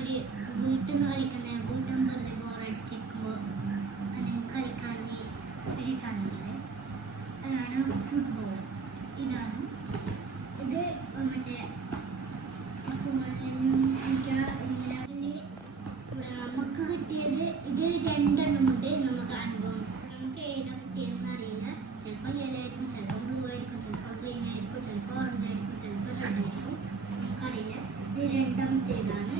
ഒരു വീട്ടിൽ നിന്ന് കളിക്കുന്ന വീട്ടിൽ നിന്ന് വെറുതെ ബോറടിച്ചിരിക്കുമ്പോൾ അല്ലെങ്കിൽ കളിക്കാൻ ഒരു സാധനമില്ലേ, അതാണ് ഫുട്ബോൾ. ഇതാണ് ഇത് മറ്റേ നമുക്ക് കിട്ടിയത് ഇത് രണ്ടെണ്ണം ഉണ്ട്. നമുക്ക് അനുഭവം നമുക്ക് ഏതാ കിട്ടിയതെന്ന് അറിയില്ല. ചിലപ്പോൾ യെല്ലോ ആയിരിക്കും, ചിലപ്പോൾ ബ്ലൂ ആയിരിക്കും, ചിലപ്പോൾ ഗ്രീൻ ആയിരിക്കും, ചിലപ്പോൾ ഓറഞ്ച് ആയിരിക്കും, ചിലപ്പോൾ റെഡ് ആയിരിക്കും, നമുക്കറിയില്ല. ഇത് രണ്ടാമത്തേതാണ്.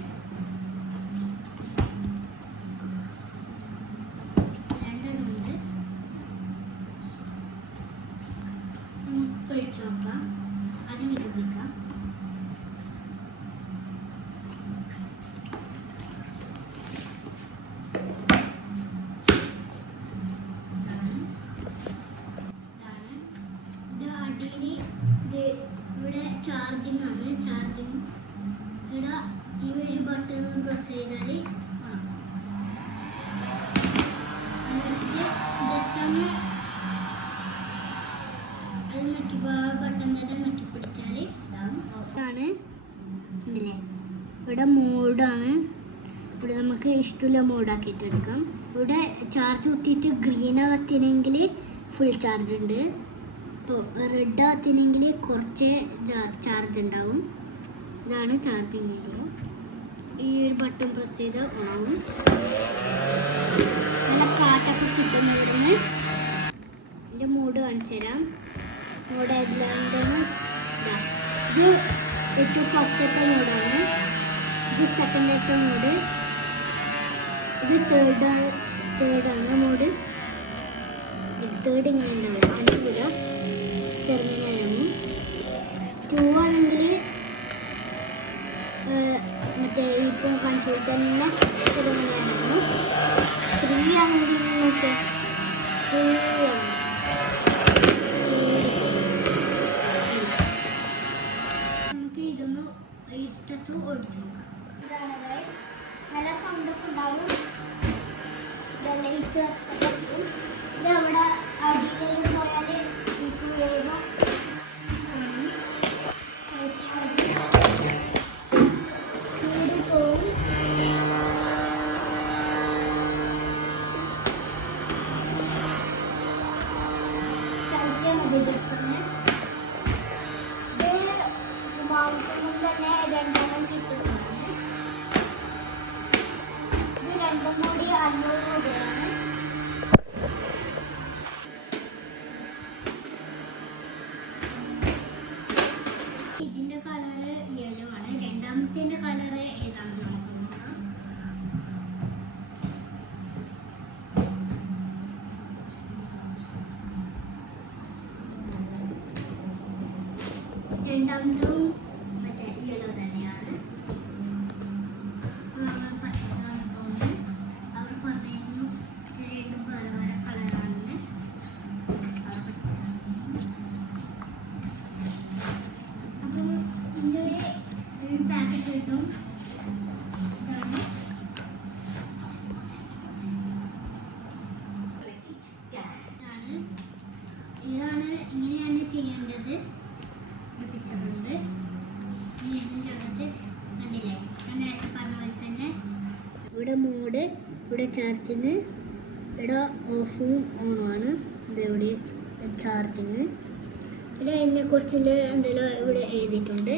രണ്ടെണ്ണം ഉണ്ട്. നമുക്ക് ഒഴിച്ചു നോക്കാം. അത് വിളിക്കാം. ഇവിടെ ചാർജിങ് ആണ്. ചാർജിങ് ഇവിടെ ഈ ഒരു ബട്ടൺ പ്രസ് ചെയ്താൽ വെച്ചിട്ട് ജസ്റ്റ് ഒന്ന് അത് ബട്ടൺ തന്നെ നക്കി പിടിച്ചാൽ ഓഫാണ്. ഇല്ലേ, ഇവിടെ മോഡാണ്. ഇവിടെ നമുക്ക് ഇഷ്ടമുള്ള മോഡാക്കിയിട്ട് എടുക്കാം. ഇവിടെ ചാർജ് കുത്തിയിട്ട് ഗ്രീൻ ആകത്തിനെങ്കിൽ ഫുൾ ചാർജ് ഉണ്ട്. ഇപ്പോൾ റെഡ് ആകത്തിനെങ്കിൽ കുറച്ച് ചാർജ് ഉണ്ടാവും. ഇതാണ് ചാർജിങ് ഏരിയ. ഈ ഒരു ബട്ടൺ പ്രസ് ചെയ്ത് ഓണാവും. നല്ല കാട്ടൊക്കെ കിട്ടുന്ന ഇവിടുന്ന്. ഇതിൻ്റെ മോഡ് കാണിച്ചു തരാം. മോഡ് ഏതിലാണെന്ന് ഇത് ഏറ്റവും ഫസ്റ്റത്തെ മോഡാണ്. ഇത് സെക്കൻഡത്തെ മോഡ്. ഇത് തേർഡാണ് മോഡ്. തേർഡ് ഇങ്ങനെ ഉണ്ടാവും. അനുകൂല ചെറുങ്ങനെയാകും. 2 ആണെങ്കിൽ മറ്റേ ഇപ്പോൾ കാണിച്ചു തന്നെ ചെറുങ്ങനെയാകും. 3 ആണെങ്കിൽ നമുക്ക് നമുക്ക് ഇതൊന്ന് ഇട്ടത്ത് ഒഴിച്ചു നോക്കാം. ഇതാണ് നല്ല സൗണ്ടൊക്കെ ഉണ്ടാവും. ഇതെല്ലാം ഇട്ട് ഇതവിടെ അടിയിലേക്ക് പോയാൽ ഇപ്പോൾ വേഗം ചൂട് പോവും. ചവിട്ടിയാൽ മതി ജസ്റ്റ് ഒന്ന്. ഇത് വാങ്ങിക്കുമ്പോൾ തന്നെ രണ്ടെണ്ണം കിട്ടുന്നതാണ്. ഇത് രണ്ടും കൂടി 500 രൂപയാണ്. ഇതിന്റെ കളറ് യെല്ലോ ആണ്. രണ്ടാമത്തെ കളറ് ഏതാണെന്ന് നമുക്ക് നോക്കാം. രണ്ടാമതും മറ്റേ യെല്ലോ തന്നെയാണ്. പച്ചയാണെന്ന് തോന്നുന്നു. അവർ പറഞ്ഞിരുന്നു രണ്ടും വേറെ വേറെ കളറാണെന്ന്. അപ്പം ഇതിൻ്റെ ഒരു പാക്കറ്റ് കിട്ടും. ഇതാണ് ഇങ്ങനെയാണ് ചെയ്യേണ്ടത്. പിക്ചറുണ്ട്. ഇതിൻ്റെ അകത്ത് കണ്ടില്ലേ, ഞാൻ നേരത്തെ പറഞ്ഞ പോലെ തന്നെ ഇവിടെ മോഡ്, ഇവിടെ ചാർജിങ്, ഇവിടെ ഓഫും ഓണുമാണ്. ഇതെവിടെ ചാർജിങ്. പിന്നെ അതിനെക്കുറിച്ച് എന്തെങ്കിലും ഇവിടെ എഴുതിയിട്ടുണ്ട്.